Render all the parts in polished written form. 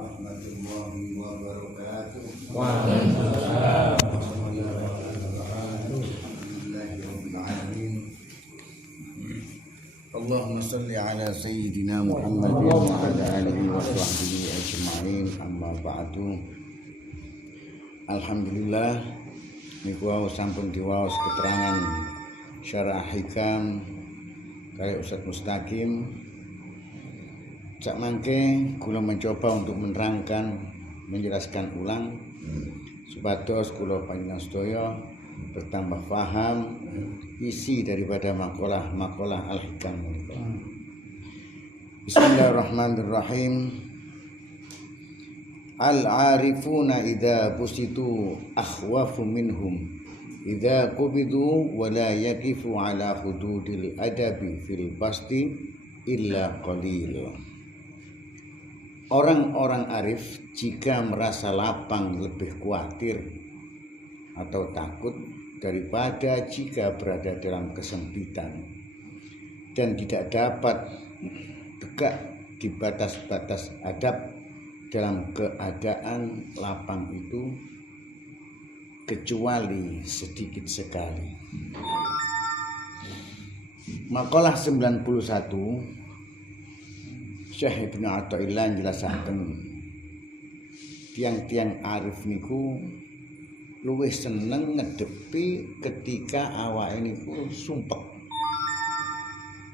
warahmatullahi wabarakatuh. Waalaikumsalam. Alhamdulillahirabbil alamin. Allahumma shalli ala sayyidina Muhammadin wa ala alihi wa sahbihi ajma'in. Amma ba'du. Alhamdulillah niku sampun diwaos keterangan syarah hikam kaya Ustaz Mustaqim. Sak mangke kula mencoba untuk menerangkan, menjelaskan ulang supados kula panjenengan sedaya bertambah paham isi daripada makalah al-hikam menika. Bismillahirrahmanirrahim. Al-arifuna idza busitu akhwafu minhum idza qubidu wa la yaqifu ala hududil adabi fil basti illa qalil. Orang-orang arif jika merasa lapang lebih khawatir atau takut daripada jika berada dalam kesempitan dan tidak dapat tegak di batas-batas adab dalam keadaan lapang itu kecuali sedikit sekali. Makalah 91 Syekh Ibnu Athaillah njelasaken tiang-tiang arif niku luwih seneng ngedepi ketika awake niku sumpek.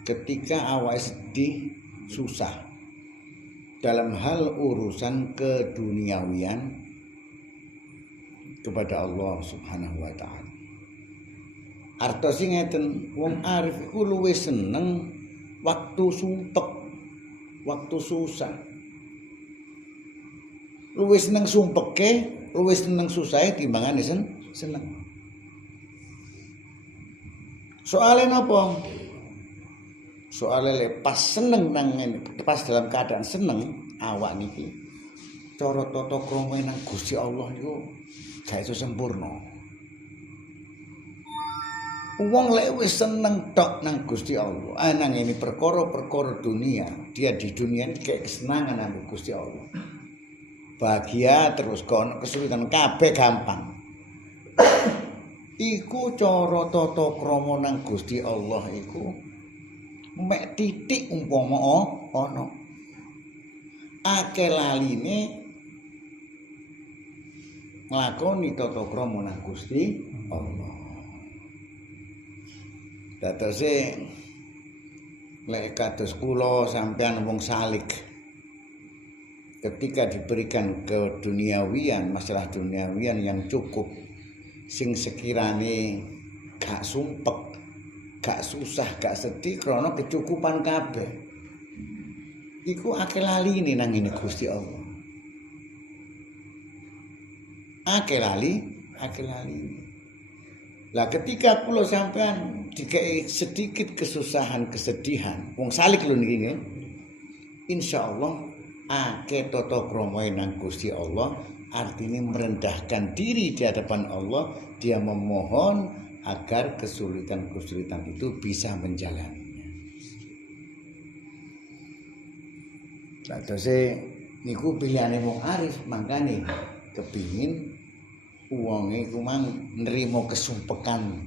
Ketika awake sedih, susah dalam hal urusan keduniawian kepada Allah Subhanahu wa taala. Artosé ngeten, wong arif iku luwih seneng waktu sumpek, waktu susah. Luwih seneng sumpeke, luwih seneng susahe timbangane seneng. Soale napa? Soale pas seneng nang pas dalam keadaan seneng awak niki cara tata krama nang Gusti Allah niku gak iso sempurna. Wong lek wis seneng tok nang Gusti Allah, nang ini perkara-perkara dunia, dia di dunia ini kayak kesenangan nang Gusti Allah. Bahagia terus kono kesulitan kabeh gampang. Iku cara tata krama nang Gusti Allah iku mek titik umpama ana. Akeh laline nglakoni tata krama nang Gusti Allah. Datose lek kados kula sampean wong salik ketika diberikan keduniawian, masalah duniawian yang cukup sing sekirane gak sumpek, gak susah, gak sedih krana kecukupan kabeh. Iku akeh laline nang ngene Gusti Allah. Akeh lali. Lah ketika kula sampean dikei sedikit kesusahan, kesedihan, wong salik lho niki nggih. Insyaallah akeh tata krama nang Gusti Allah, artinya merendahkan diri di hadapan Allah, dia memohon agar kesulitan-kesulitan itu bisa menjalaninya. Lah terus niku pilihane wong arif, mangkane kepingin wonge iku mang nrimo kesumpekan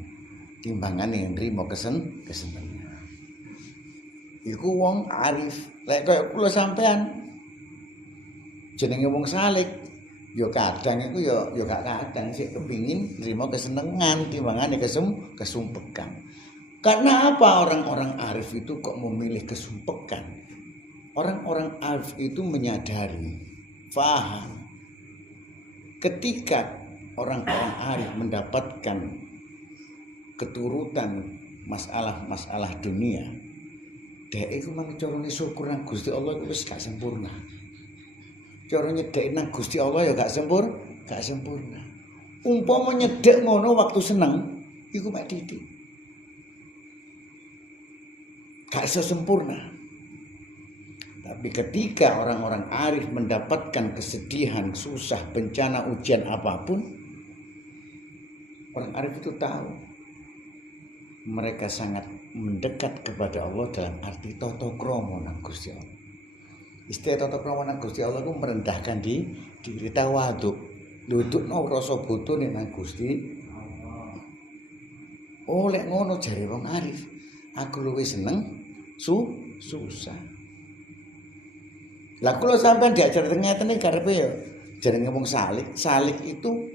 timbangane nrimo kesenengan. Iku wong arif. Lek kaya kula sampean jenenge wong salik, ya kadang iku ya gak kadang sik kepingin nrimo kesenengan timbangane kesumpekan. Karena apa orang-orang arif itu kok memilih kesumpekan? Orang-orang arif itu menyadari, paham ketika orang-orang arif mendapatkan keturutan masalah-masalah dunia, dhek iku mang carane syukur nang Gusti Allah iku wis gak sempurna. Cara nyedhek nang Gusti Allah ya gak sempurna. Umpama nyedhek ngono waktu seneng iku mek titik. Gak sempurna. Tapi ketika orang-orang arif mendapatkan kesedihan, susah, bencana, ujian apapun, orang arif itu tahu mereka sangat mendekat kepada Allah dalam arti tata krama nang Gusti Allah. Istilah tata krama nang Gusti Allah ku merendahkan diri tawadhu. Ndudukno rasa butuh nang Gusti. Oh lek ngono jare wong arif, aku luwih seneng susah. Lah kula sampean diajar ngeten iki karepe ya jenenge wong salik. Salik itu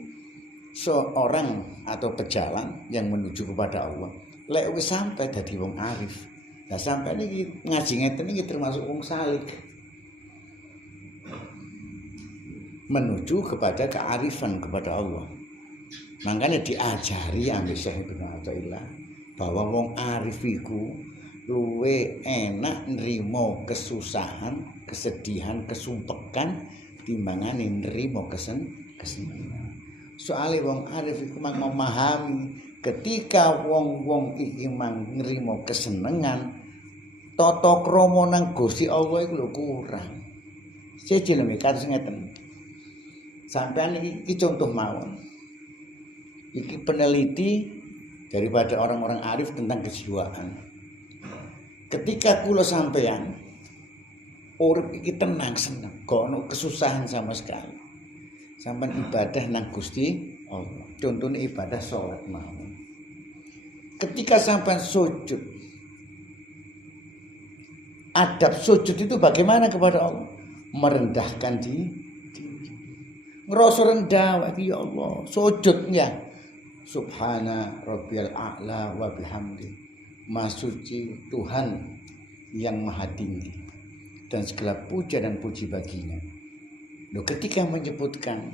seorang atau pejalan yang menuju kepada Allah. Lek wis sampai dadi wong arif. Lah sampean iki ngaji ngeten iki termasuk wong salik. Menuju kepada kearifan kepada Allah. Makanya diajari ambek Syekh Ibnu Athaillah bahwa wong arif iku luwe enak nrimo kesusahan, kesedihan, kesumpekan timbangane nrimo kesenengan. Soale wong arif iku mang memahami ketika wong-wong iki mang nrimo kesenengan, tata krama nang Gusti Allah iku lho kurang. Siji lho kados ngeten. Sampeyan iki contoh mawon. Iki peneliti daripada orang-orang arif tentang kejiwaan. Ketika kula sampeyan urip iki tenang seneng, gak ono kesusahan sama sekali. Sampeyan ibadah nang Gusti Allah. Contohnya ibadah salat mawon. Ketika sampeyan sujud, adab sujud itu bagaimana kepada Allah? Merendahkan diri. Ngerasa rendah ya Allah, sujudnya Subhana Rabbiyal A'la wa bihamdi. Maha suci Tuhan yang maha tinggi dan segala puja dan puji baginya. Loh, ketika menyebutkan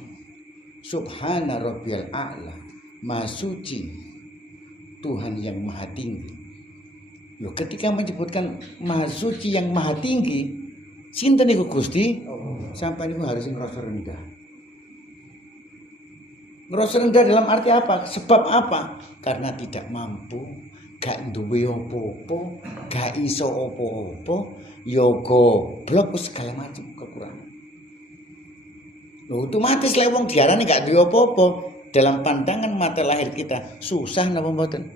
Subhana Rabbiyal A'la, maha suci Tuhan yang maha tinggi. Loh, ketika menyebutkan maha suci yang maha tinggi, sinten niku Gusti? Sampai niku harus ngerasa rendah. Ngerasa rendah dalam arti apa? Sebab apa? Karena tidak mampu, gak duwe apa-apa, gak iso apa-apa, ya goblok segala macam kekurangan. Loh, otomatis lek wong diarani gak duwe apa-apa dalam pandangan mata lahir kita, susah napa mboten?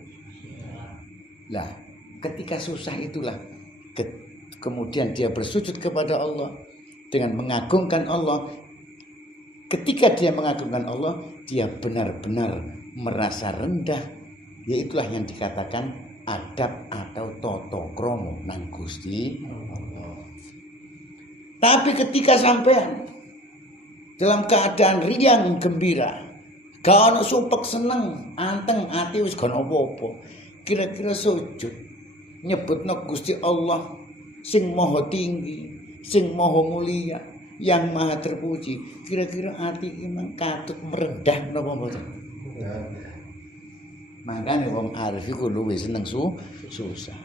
Lah, ketika susah itulah kemudian dia bersujud kepada Allah dengan mengagungkan Allah. Ketika dia mengagungkan Allah, dia benar-benar merasa rendah. Yaitulah yang dikatakan adab atau tata krama nang Gusti Allah. Tapi ketika sampean dalam keadaan riang gembira, gak ono sumpek seneng, anteng ati wis gak apa-apa. Kira-kira sujud nyebutno Gusti Allah sing maha tinggi, sing maha mulia, yang maha terpuji. Kira-kira hati imang katut merendah napa mboten? Makane wong arif iku luwih seneng susah.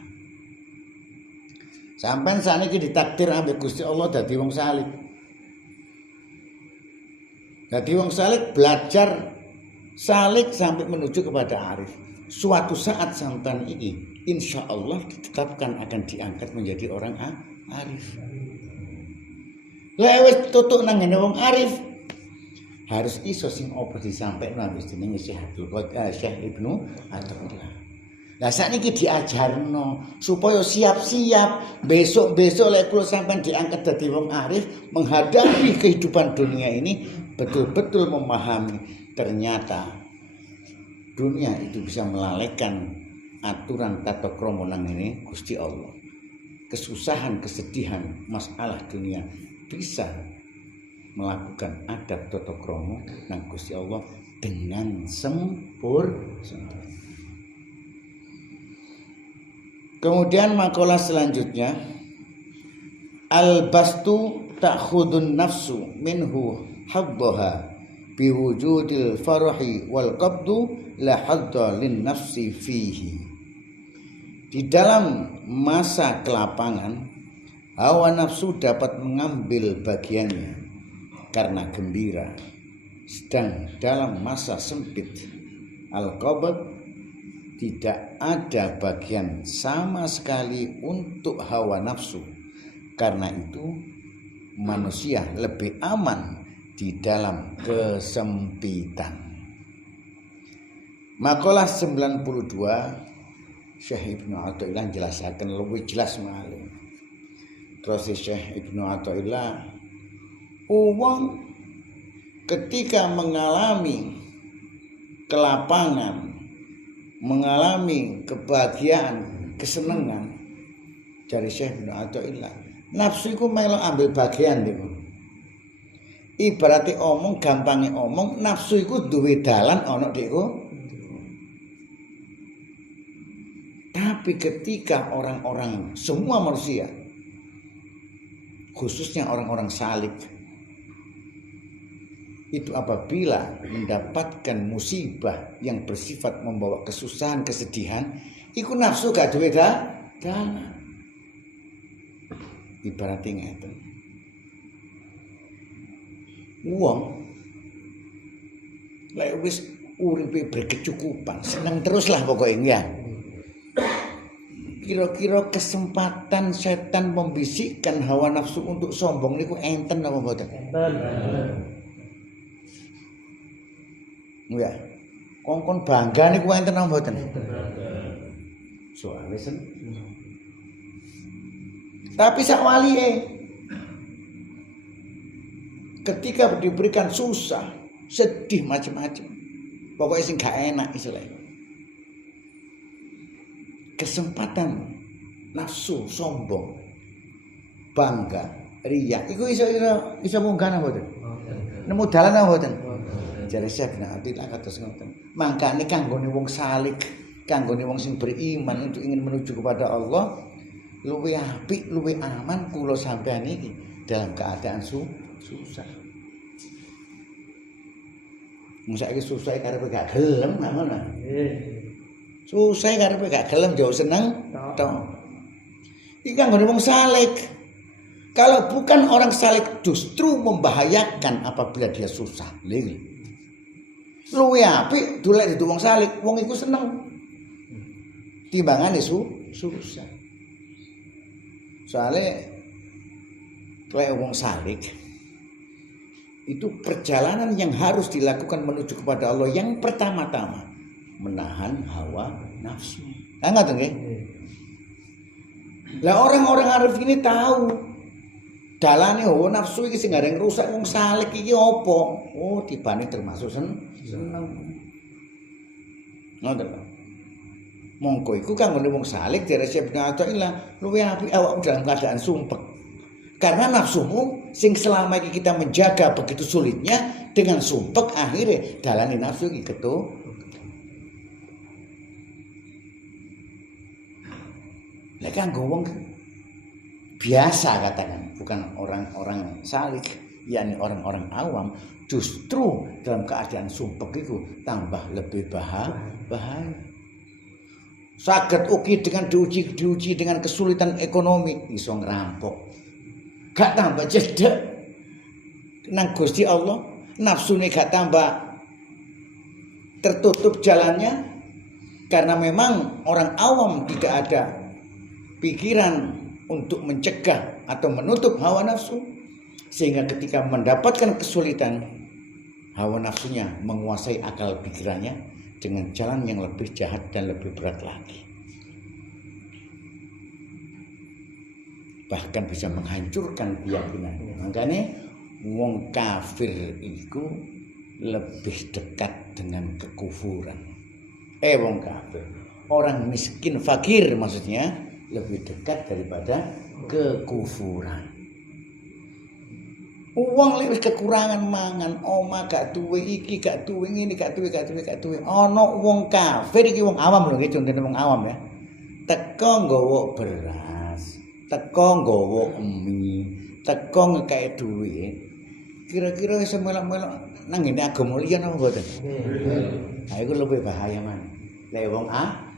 Sampeyan sakniki ditakdir ambek Gusti Allah dadi wong salik. Dadi wong salik belajar salik sampai menuju kepada arif. Suatu saat sampean iki insyaallah ditetapkan akan diangkat menjadi orang arif. Lewes tutuk nang ngene wong arif harus iso sing apa disampaikno wis jenenge Syekh Ibnu Athaillah. Lah sakniki diajarno supaya siap-siap besok-besok lek kula sampean diangkat dadi wong arif menghadapi kehidupan dunia ini betul-betul memahami ternyata dunia itu bisa melalaikan aturan tata krama nang ngene Gusti Allah. Kesusahan, kesedihan, masalah dunia bisa melakukan adab tata krama nang Gusti Allah dengan sempurna. Kemudian makalah selanjutnya al-bastu ta'khudun nafsu minhu haddaha biwujudil farahi wal qabdu la hadda lin nafsi fihi. Di dalam masa kelapangan hawa nafsu dapat mengambil bagiannya karena gembira. Sedang dalam masa sempit al-qabd tidak ada bagian sama sekali untuk hawa nafsu. Karena itu manusia lebih aman di dalam kesempitan. Makalah 92 Syekh Ibnu Athaillah jelaskan lebih jelas malih. terus Syekh Ibnu Athaillah, wong ketika mengalami kelapangan, mengalami kebahagiaan, kesenangan, dari Syekh Ibnu Athaillah, nafsu iku melo ambil bagian niku. Ibarate omong, gampange omong, nafsu iku duwe dalan ana diku. Tapi ketika orang-orang, semua manusia, khususnya orang-orang salik, itu apabila mendapatkan musibah yang bersifat membawa kesusahan, kesedihan, iku nafsu gak duwe dalan. Ibaratnya ngeten. Wong lek wis uripe berkecukupan, seneng terus lah pokoknya ya. Kira-kira kesempatan setan membisikkan hawa nafsu untuk sombong niku enten apa mboten? Enten. Ya. Kongkon bangga niku enten apa mboten? Soale tapi sak walike ketika diberikan susah, sedih macam-macam, pokoknya sing gak enak istilahnya. Kesempatan nafsu, sombong, bangga, riya, iku iso munggah napa mboten? Nemu dalan napa mboten? Jare Syekh Ibnu Athaillah kados ngoten. Mangkane kanggone wong salik, kanggone wong sing beriman untuk ingin menuju kepada Allah, luwih apik, luwih aman kula sampeyan iki dalam keadaan susah. Saiki susah karepe gak gelem ngono. Susah karepe gak gelem jauh seneng tok. Iki kanggone wong salik. Kalau bukan orang salik justru membahayakan apabila dia susah. Luwih apik dolek di wong salik, wong iku seneng. Timbangane susah. Soalnya kayak wong salik itu perjalanan yang harus dilakukan menuju kepada Allah yang pertama-tama menahan hawa nafsu. Ngoten nggih? Lah orang-orang arif ini tahu dalane hawa nafsu iki sing gareng rusak wong salik iki apa? Oh, tibane termasuk seneng. Ngoten. Mongko iku kanggone wong salik dari Syekh Ibnu Athaillah luwih apik awakmu dalam keadaan sumpek. Karena nafsumu sing selama ini kita menjaga begitu sulitnya, dengan sumpek akhirnya dalani nafsu iki ketu. Lek kanggo wong biasa katakan, bukan orang-orang salik, yakni orang-orang awam, justru dalam keadaan sumpek itu tambah lebih bahaya. Saged ugi dengan diuji dengan kesulitan ekonomi iso ngerampok. Gak tambah jedek nang Gusti Allah, nafsune gak tambah tertutup jalannya karena memang orang awam tidak ada pikiran untuk mencegah atau menutup hawa nafsu, sehingga ketika mendapatkan kesulitan hawa nafsunya menguasai akal pikirannya dengan jalan yang lebih jahat dan lebih berat lagi. Bahkan bisa menghancurkan keyakinannya. Makanya wong kafir itu lebih dekat dengan kekufuran. Wong kafir, orang miskin fakir maksudnya lebih dekat daripada kekufuran. Uang lebih kekurangan mangan, oma gak duwe iki, gak duwe ngene, gak duwe. Ana wong kafir iki wong awam lho, iki contone wong awam ya. Teko nggawa beras, teko nggawa mie, teko ngekek duit. Kira-kira iso melok-melok nang ngene agama liyan apa mboten? Nah, iku lebih bahaya man. Lek wong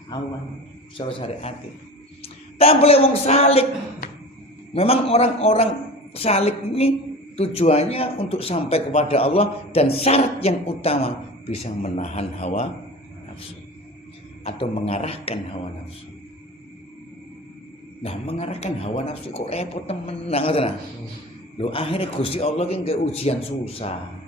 awam, iso syariat. Tampil wong salik. Memang orang-orang salik ini tujuannya untuk sampai kepada Allah dan syarat yang utama bisa menahan hawa nafsu atau mengarahkan hawa nafsu. Nah, mengarahkan hawa nafsu kok repot temen. Nah, lho akhirnya Gusti Allah ki ke ujian susah.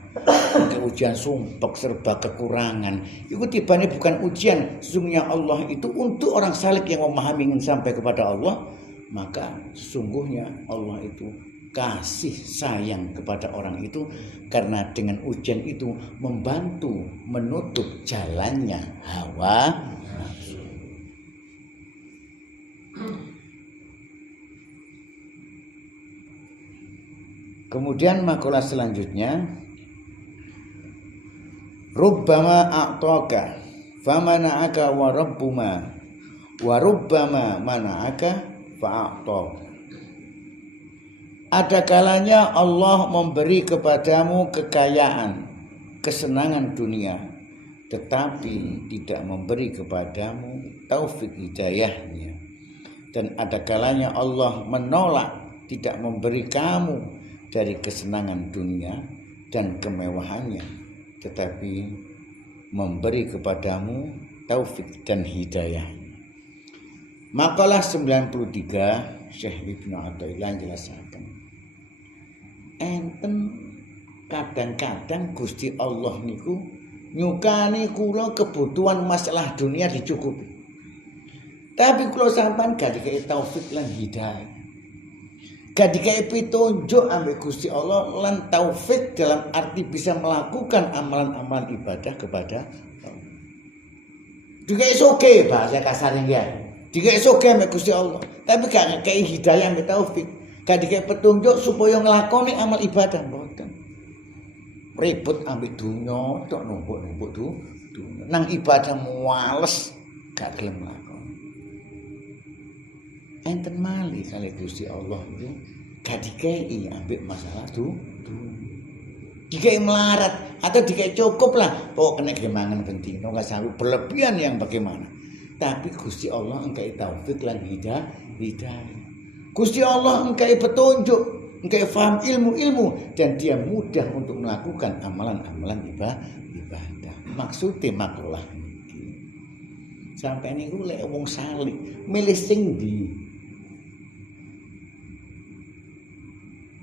Ke ujian sumpek serba kekurangan. Itu tibane bukan ujian, sesungguhnya Allah itu untuk orang salik yang memahami ingin sampai kepada Allah maka sesungguhnya Allah itu kasih sayang kepada orang itu, karena dengan ujian itu membantu menutup jalannya hawa nafsu. Kemudian makalah selanjutnya, rubbama a'taka famana'aka wa rubbama mana'aka fa'a'taka. Ada kalanya Allah memberi kepadamu kekayaan, kesenangan dunia, tetapi tidak memberi kepadamu taufik hidayahnya. Dan ada kalanya Allah menolak, tidak memberi kamu dari kesenangan dunia dan kemewahannya, tetapi memberi kepadamu taufik dan hidayah. Makalah 93 Syekh Ibnu Athaillah jelaskan, enten kadang-kadang Gusti Allah niku nyukani kula kebutuhan masalah dunia dicukupi, tapi kula sampean gak dikai taufik lan hidayah, gak dikai pitunjuk ambek Gusti Allah lan taufik dalam arti bisa melakukan amalan-amalan ibadah kepada Allah. Dikai soge bahasa kasarnya ya, dikai soge ambek Gusti Allah, tapi gak dikai hidayah ambek taufik, gak dikai petunjuk supaya nglakoni amal ibadah mboten. Ribut ambek dunya, tok numpuk-numpuk dunya. Nang ibadah muales gak gelem nglakoni. Enten mali kali Gusti Allah itu gak dikai ambek masalah dikai melarat atau dikai cukup lah, pokok kena gemangan penting, gak sampai berlebihan yang bagaimana. Tapi Gusti Allah engkai taufik lan hidayah. Gusti Allah engkai petunjuk, engkai faham ilmu-ilmu, dan dia mudah untuk melakukan amalan-amalan ibadah. Maksudnya makalah niki sampai niku lek wong salik milih sing ndi?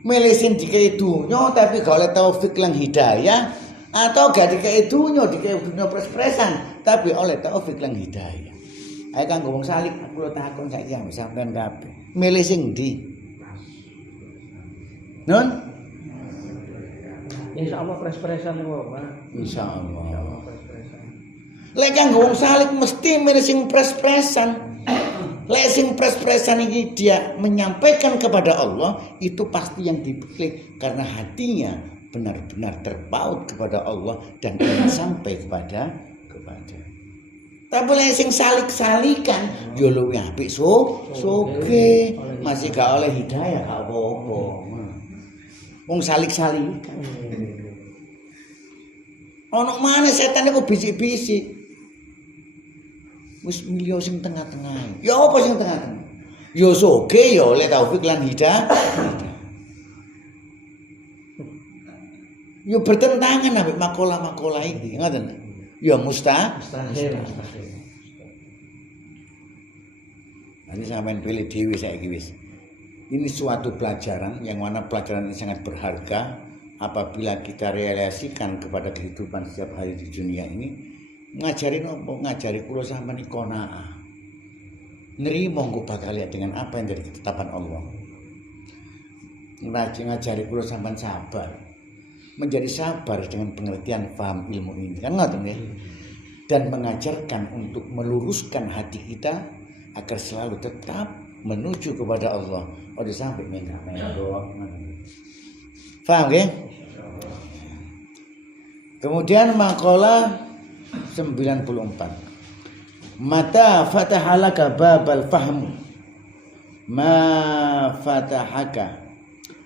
Milih sing dikai dunya tapi gak oleh taufik lan hidayah, atau gak dikai dunya pres-presan tapi oleh taufik lan hidayah. Ayo kang wong salik kula takon saiki sampean kabeh. Milih sing ndi? Nun? Insyaallah pres-presan niku, Pak. Insyaallah. Lek kang wong salik mesti milih sing pres-presan. Lek sing pres-presan ini dia menyampaikan kepada Allah, itu pasti yang dipilih karena hatinya benar-benar terpaut kepada Allah dan ingin sampai kepada. Tapi lek sing salik-salikan yo luwih apik soge, masih gak oleh hidayah gak apa-apa. Wong salik-salikan. Ono maneh setan iku bisik-bisik. Wis milih sing tengah-tengah. Ya apa sing tengah-tengah? Ya soge ya oleh taufik lan hidayah. Ya bertentangan ambek makalah-makalah iki, ngoten. Ya mustahil. Ini sampean pilih dewi saiki wis. Ini suatu pelajaran yang mana pelajaran ini sangat berharga apabila kita realisasikan kepada kehidupan setiap hari di dunia ini. Ngajarin apa? Ngajari kula sampean qanaah. Nrimo engko bakal lihat dengan apa yang dari ketetapan Allah. Ngajari kula sampean sabar. Menjadi sabar dengan pengertian paham ilmu ini, kan ngoten ya. Dan mengajarkan untuk meluruskan hati kita agar selalu tetap menuju kepada Allah. Udah sampai mengapa doang. Paham ya? Kemudian makalah 94. Mata fatahalaka babal fahm.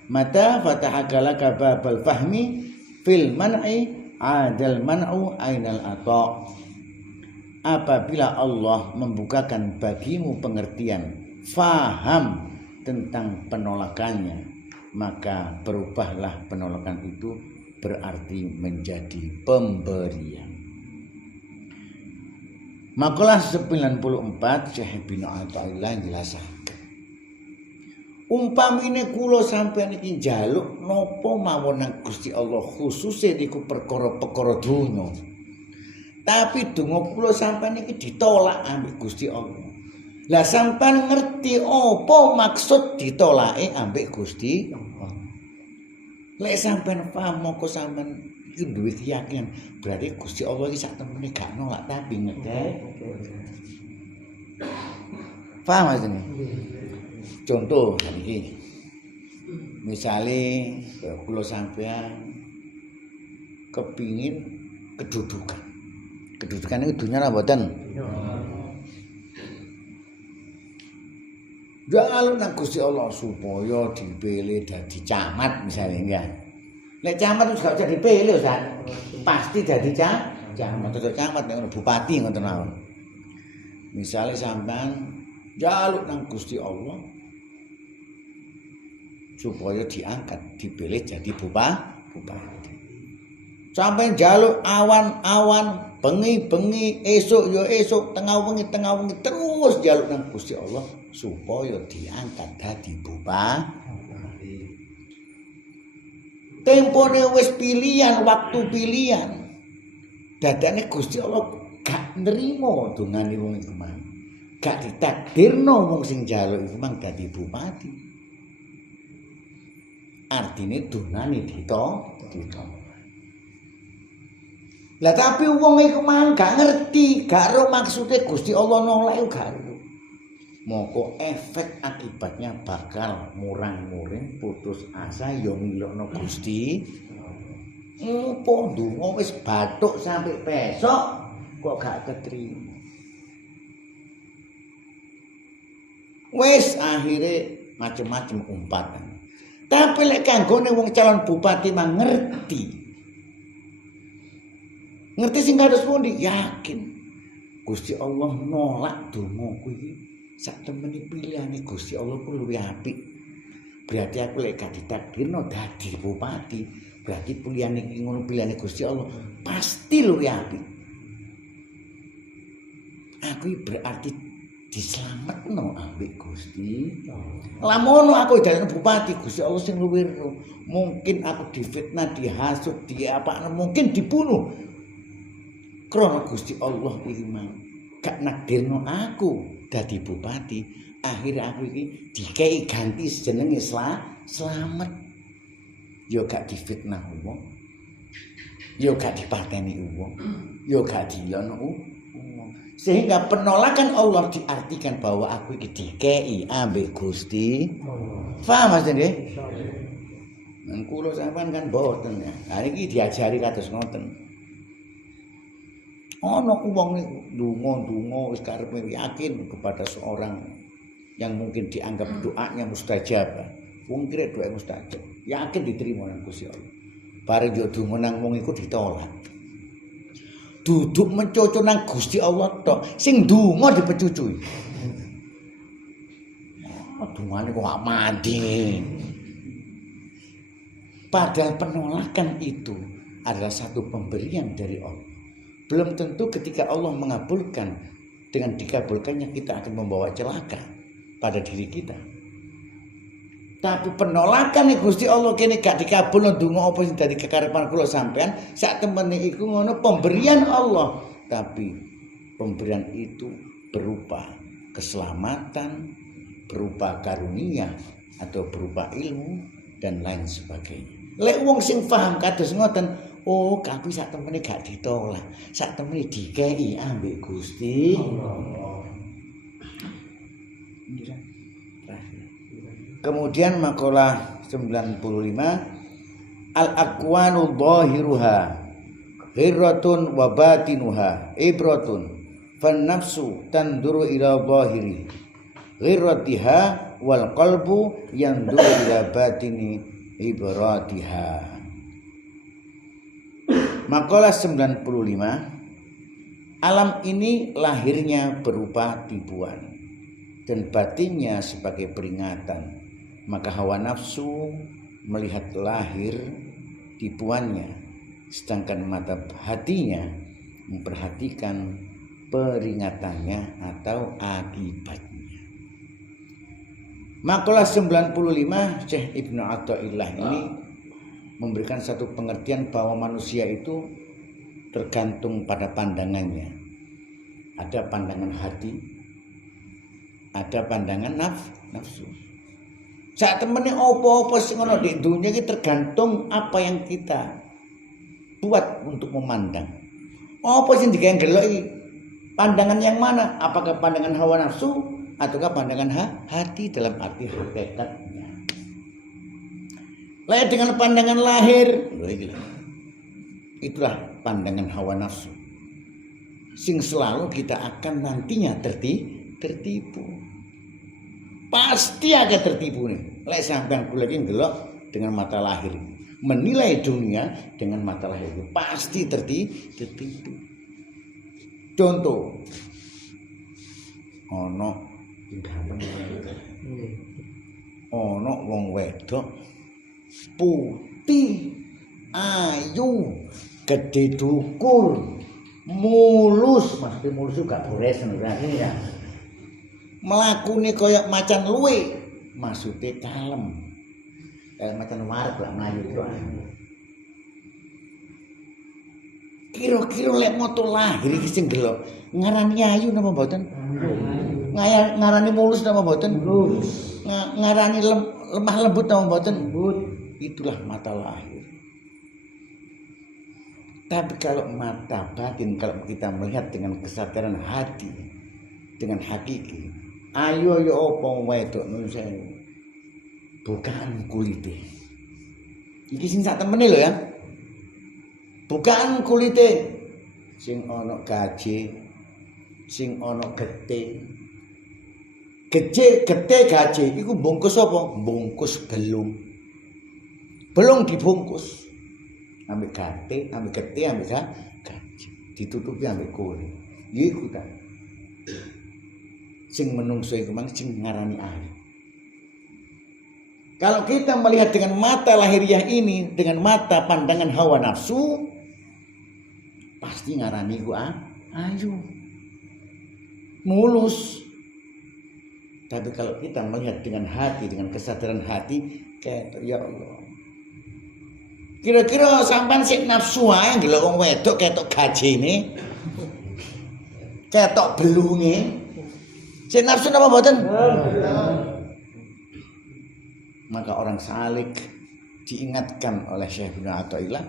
Mata fatahaka laka babal fahmi fil man'i adal man'u ainal ata. Apabila Allah membukakan bagimu pengertian faham tentang penolakannya, maka berubahlah penolakan itu berarti menjadi pemberian. Makalah 94 Syekh Ibnu Athaillah jelaskan, umpamine kula sampeyan iki njaluk napa mawon nang Gusti Allah khususe niku perkara-perkara donya. Tapi donga kula sampeyan iki ditolak ambek Gusti Allah. Lah sampean ngerti apa maksud ditolake ambek Gusti Allah. Lek sampean paham moko sampean iki duwe keyakinan, berarti Gusti Allah iki sak temene gak nolak tapi ngekek. Paham maksudnya? Contoh iki. Misale kula sampean kepingin kedudukan. Kedudukan itu dunia apa mboten? Jaluk nang Gusti Allah supaya dipilih dadi camat misalnya enggak. Nek camat wis gak usah dipilih Ustaz. Pasti dadi camat atau camat nek bupati ngoten mawon. Misale sampean jaluk nang Gusti Allah supaya diangkat, dipilih jadi bupati. Sampai jaluk awan-awan, bengi-bengi, esuk ya esuk, tengah wengi terus jaluk nang Gusti Allah supaya diangkat dadi bupati. Tempone wis pilihan, waktu pilihan. Dadane Gusti Allah gak nrimo dongane wong iku mang. Gak ditakdirno wong sing jaluk iku mang dadi bupati. Artine dongane ditolak. Lah tapi wong iku mang gak ngerti, gak ro maksude Gusti Allah nolak iku gak ro. Moko efek akibatnya bakal murang-muring, putus asa ya milokno Gusti. Opo ndonga wis bathuk sampai besok kok gak ketrima. Wis akhire macem-macem umpatan. Tapi lek kanggone wong calon bupati mah ngerti. Ngerti sing kados pundi? Yakin. Gusti Allah nolak dongaku iki. Sak temene pilihane Gusti Allah ku luwih apik. Berarti aku lek gak ditakdirno dadi bupati, berarti pilihane iki ngono pilihane Gusti Allah pasti luwih apik. Aku berarti dislametno ambek Gusti. Lamun aku dadi bupati, Gusti Allah sing luwih mungkin aku difitnah, dihasut, mungkin dibunuh. Krana Gusti Allah iki mang gak nakdirno aku dadi bupati, akhirnya aku iki dikei ganti jenenge slamet. Yo gak difitnah wong. Yo gak dipateni wong. Yo gak dilono wong. Sehingga penolakan Allah diartikan bahwa aku iki dikei ambek Gusti. Paham Mas nggih? Nang kula sampean kan boten ya. Lah iki diajari kados ngoten. Ono wong niku ndonga wis karepe yakin kepada seorang yang mungkin dianggap doanya mustajab. Wong kira doa mustajab, yakin diterima nang Gusti Allah. Bareng yo donga nang wong iku ditolak. Duduk mencoco nang Gusti Allah tok, sing ndonga dipecucuhi. Dungane kok gak mandi. Padahal penolakan itu adalah satu pemberian dari Allah. Belum tentu ketika Allah mengabulkan, dengan dikabulkannya kita akan membawa celaka pada diri kita. Tapi penolakan nih Gusti Allah kene gak dikabulno donga apa sing dadi kekarepan kula sampean, sak temene iku ngono pemberian Allah. Tapi pemberian itu berupa keselamatan, berupa karunia atau berupa ilmu dan lain sebagainya. Lek wong sing paham kados ngoten, oh, tapi sak temene gak ditolak, sak temene dikei ambek Gusti. Kemudian makalah 95, al-aqwanu dhahiruha ghirratun wa batinuha ibratun fan nafsu tanduru ila dhahiri ghirratiha wal qalbu yanduru ila batini ibratiha. Makalah 95, alam ini lahirnya berupa tipuan dan batinnya sebagai peringatan. Maka hawa nafsu melihat lahir tipuannya, sedangkan mata hatinya memperhatikan peringatannya atau akibatnya. Makalah 95, Syekh Ibnu Athaillah ini memberikan satu pengertian bahwa manusia itu tergantung pada pandangannya. Ada pandangan hati, ada pandangan nafsu. Sak temene apa-apa sing ana di dunia iki tergantung apa yang kita buat untuk memandang. Apa sing digawe iki? Pandangan yang mana? Apakah pandangan hawa nafsu ataukah pandangan hati dalam arti hakikatnya? Lain dengan pandangan lahir, itulah pandangan hawa nafsu. Sing selalu kita akan nantinya tertipu. Pasti akan tertipu nih. Lek sampean kula iki ndelok dengan mata lahir, menilai dunia dengan mata lahir itu pasti tertipu. Contoh, ono wong wedok putih, ayu, gede dukur, mulus, maksudnya mulus juga gores ya. Melakune koyok macan luwe, maksudnya kalem. Kayak macan wareg lah melayu itu. Kira-kira lek moto lahir iki sing delok ngarani ayu napa mboten? Ngarani mulus napa mboten? Mulus. Ngarani lemah lembut napa mboten? Lembut. Itulah mata lahir. Tapi kalau mata batin, kalau kita melihat dengan kesadaran hati, dengan hakiki, ayo ya apa wedok nun sewu. Bukan kulite. Iki sing sak temene lho ya. Bukan kulite sing ana gaje, sing ana getih. Getih gaje iku bungkus apa? Bungkus belum. Belum dibungkus. Ambek getih, ambek gaje. Ditutupi ambek kulit. Iku ta. Sing menungso iku mang sing ngarani ayu. Kalau kita melihat dengan mata lahiriah ini, dengan mata pandangan hawa nafsu, pasti ngarani gua ayu, mulus. Tapi kalau kita melihat dengan hati, dengan kesadaran hati, kayak ya Allah. Kira-kira sampean sik nafsu ae ndelok wong wedok ketok gajene, ketok belunge. Sik nafsu napa mboten? Maka orang salik diingatkan oleh Syekh bin Athaillah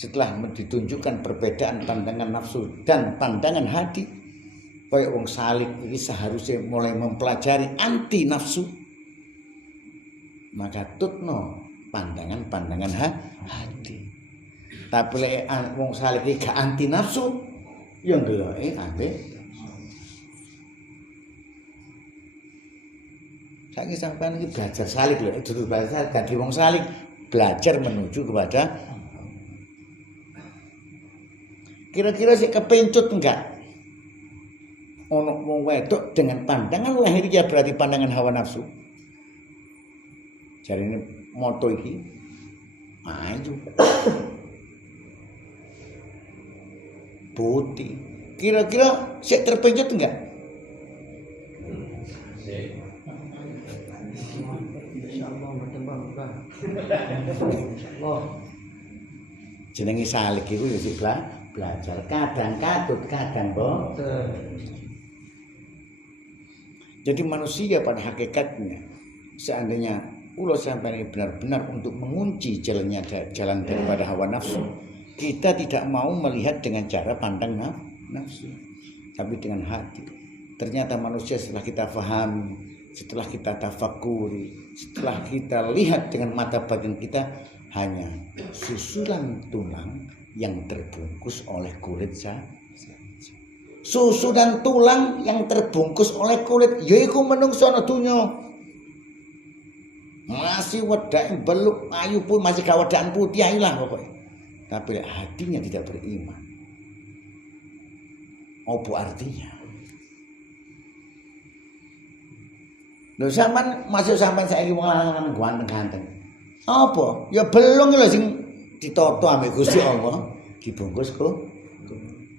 setelah ditunjukkan perbedaan pandangan nafsu dan pandangan hati, kaya wong salik ini seharusnya mulai mempelajari anti nafsu, maka tutno pandangan hati. Tapi lek wong salik iki gak anti nafsu, ya ndeloke ambek saiki sampean iki belajar salik lho, dudu belajar dadi wong salik, belajar menuju kepada. Kira-kira sik kepencut enggak? Ono wong wedok dengan pandangan lahiriah berarti pandangan hawa nafsu. Jarine moto iki ayu. Putih. Kira-kira sik terpencut enggak? Jenenge salik iku ya sik belajar. Kadang katut, kadang boten. Jadi manusia pada hakikatnya, seandainya ulo sampai benar-benar untuk mengunci jalan daripada hawa nafsu, kita tidak mau melihat dengan cara pandang nafsu, tapi dengan hati. Ternyata manusia setelah kita fahami, setelah kita tafakuri, setelah kita lihat dengan mata batin kita, hanya susulan tulang yang terbungkus oleh kulit saja. Susu dan tulang yang terbungkus oleh kulit, yaiku menungso ana donya. Masih wedake beluk ayu pun masih gawedakan putih ayu lah pokoknya. Tapi hatinya tidak beriman. Apa artinya? Lho sampean masuk sampean saiki wong lanang ganteng-ganteng. Apa? Ya belum lho sing ditoto ambek Gusti Allah, dibungkus kok.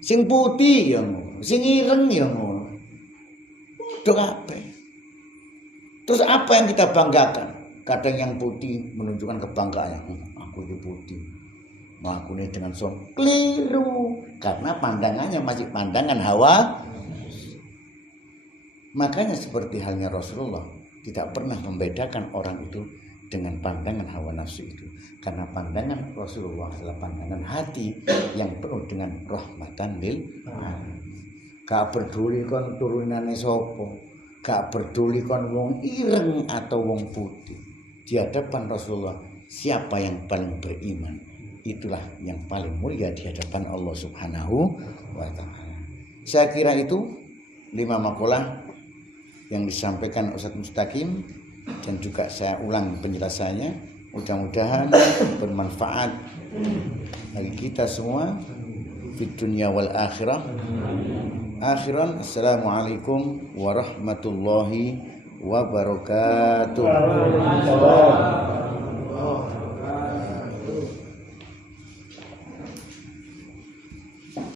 Sing putih ya ngono, sing ireng ya ngono. Padha kabeh. Terus apa yang kita banggakan? Kadang yang putih menunjukkan kebanggaannya. Aku itu putih. Melakukannya dengan keliru. Karena pandangannya masih pandangan hawa. Makanya seperti halnya Rasulullah tidak pernah membedakan orang itu dengan pandangan hawa nafsu itu, karena pandangan Rasulullah adalah pandangan hati yang penuh dengan rahmatan lil alamin. Gak peduli kon turunane sapa, gak peduli kon wong ireng atau wong putih. Di hadapan Rasulullah, siapa yang paling beriman, itulah yang paling mulia di hadapan Allah Subhanahu wa taala. Saya kira itu 5 makalah yang disampaikan Ustadz Mustaqim, dan juga saya ulang penjelasannya. Mudah-mudahan bermanfaat bagi kita semua di dunia wal akhirah. Akhiran, assalamualaikum warahmatullahi wabarakatuh.